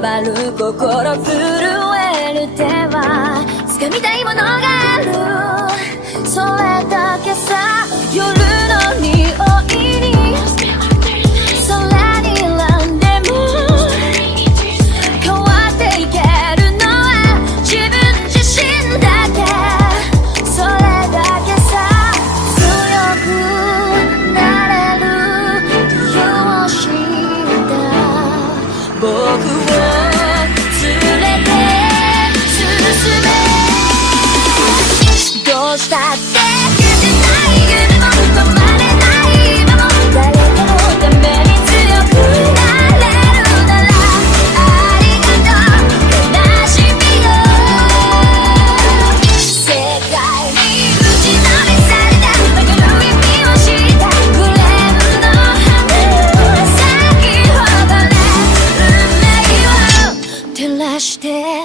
回る心震える手は掴みたいものがある、それだけさ。夜の匂いに空に選んでも変わっていけるのは自分自身だけ、それだけさ。強くなれる理由を知った僕を連れて進め、どうしたって消せない夢も止まれない今も、誰かのために強くなれるならありがとう悲しみよ。世界に打ちのめされた曲の意味を知ったグレーの花を咲き誇れ運命を照らして、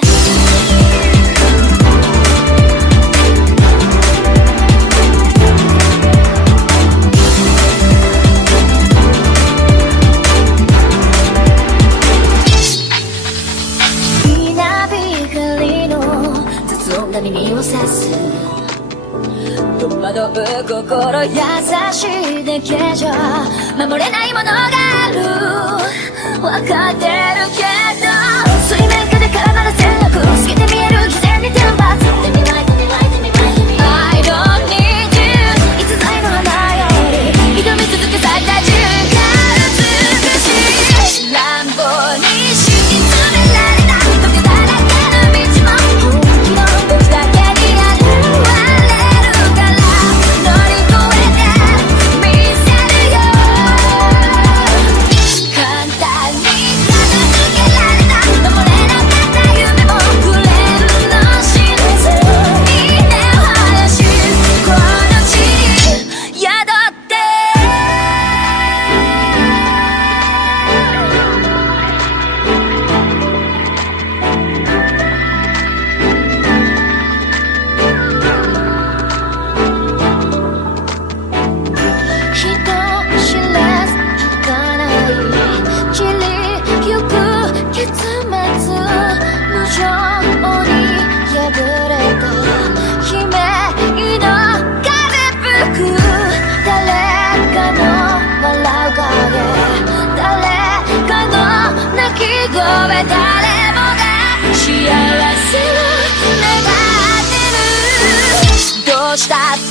耳を刺す戸惑う心優しいだけじゃ守れないものがある、分かってるけど水面下で絡まる戦略透けて見える偽善に天罰 I don't need you いつぞやの花より挑み続け咲いた自分が美しい乱暴に敷き詰められた時だらけの道も誰もが幸せを願ってる、どうしたって